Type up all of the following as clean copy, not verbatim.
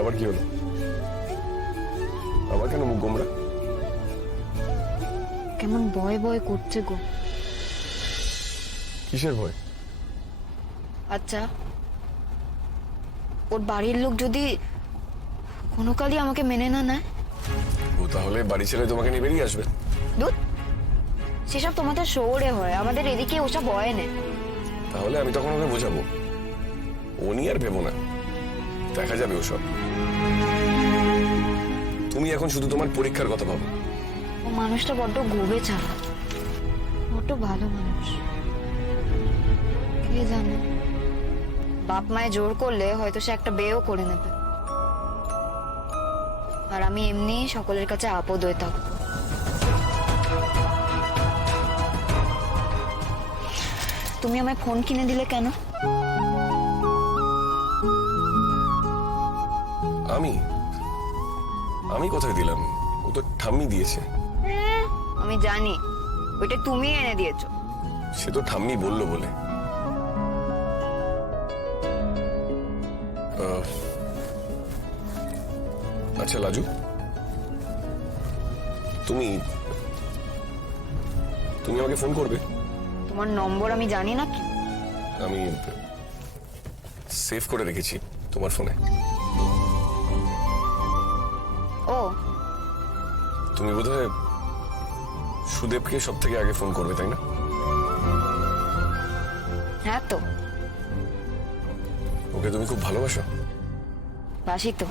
আবার কি হলো? আবার কেন মুখ গোমরা? কেমন ভয় ভয় করছে গো। কিসের ভয়? আচ্ছা, ওর বাড়ির লোক যদি কোনো কালই আমাকে মেনে না নেয়? ও তাহলে বাড়ি ছেড়ে তোমাকে নিয়ে বেরিয়ে আসবে? দুধ, সেসব তোমাদের শহরে হয়, আমাদের এদিকে ওসব হয় না। তাহলে আমি তখন ওকে বোঝাবো, ও নিয়ে আর ভেবো না, দেখা যাবে ওসব। তুমি এখন শুধু তোমার পরীক্ষার কথা ভাবো। ও মানুষটা বড্ড গোবে চালা, বড্ড ভালো মানুষ। কে জানে, বাপ মায়ে জোর করলে হয়তো সে একটা বিয়েও করে নেবে, আর আমি এমনি সকলের কাছে আপদ হয়ে থাকবো। তুমি আমায় ফোন কিনে দিলে কেন? আমি আমি কোথায় দিলাম? ও তো ঠাম্মি দিয়েছে। আমি জানি, ওইটা তুমি এনে দিয়েছো। সে তো ঠাম্মি বললো বলে। আচ্ছা লাজু, তুমি তুমি আমাকে ফোন করবে? তোমার নম্বর আমি জানি না কি? আমি সেভ করে রেখেছি তোমার ফোনে। ও, তুমি বোধহয় সুদেবকে সব থেকে আগে ফোন করবে, তাই না? হ্যাঁ তো, ওকে তুমি খুব ভালোবাসো? বাসি তো।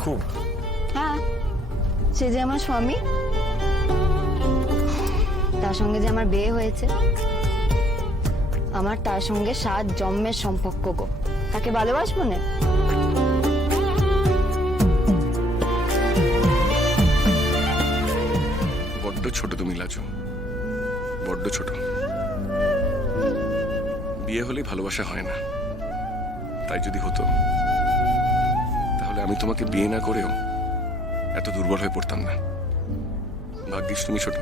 খুব? হ্যাঁ, সে যে আমার স্বামী, তার সঙ্গে যে আমার বিয়ে হয়েছে, আমার তার সঙ্গে 7 জন্মের সম্পর্ক গো। তাকে ভালোবাসবো না? বড্ড ছোট তুমি লাজু, বড্ড ছোট। বিয়ে হলেই ভালোবাসা হয় না। তাই যদি হতো তাহলে আমি তোমাকে বিয়ে না করেও এত দুর্বল হয়ে পড়তাম না। ভাগ্যিস তুমি ছোট,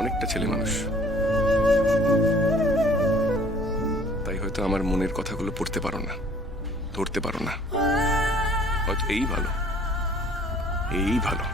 অনেকটা ছেলে মানুষ। তাই হয়তো আমার মনের কথাগুলো পড়তে পারো না, ধরতে পারো না। হয়তো এই ভালো, এই ভালো।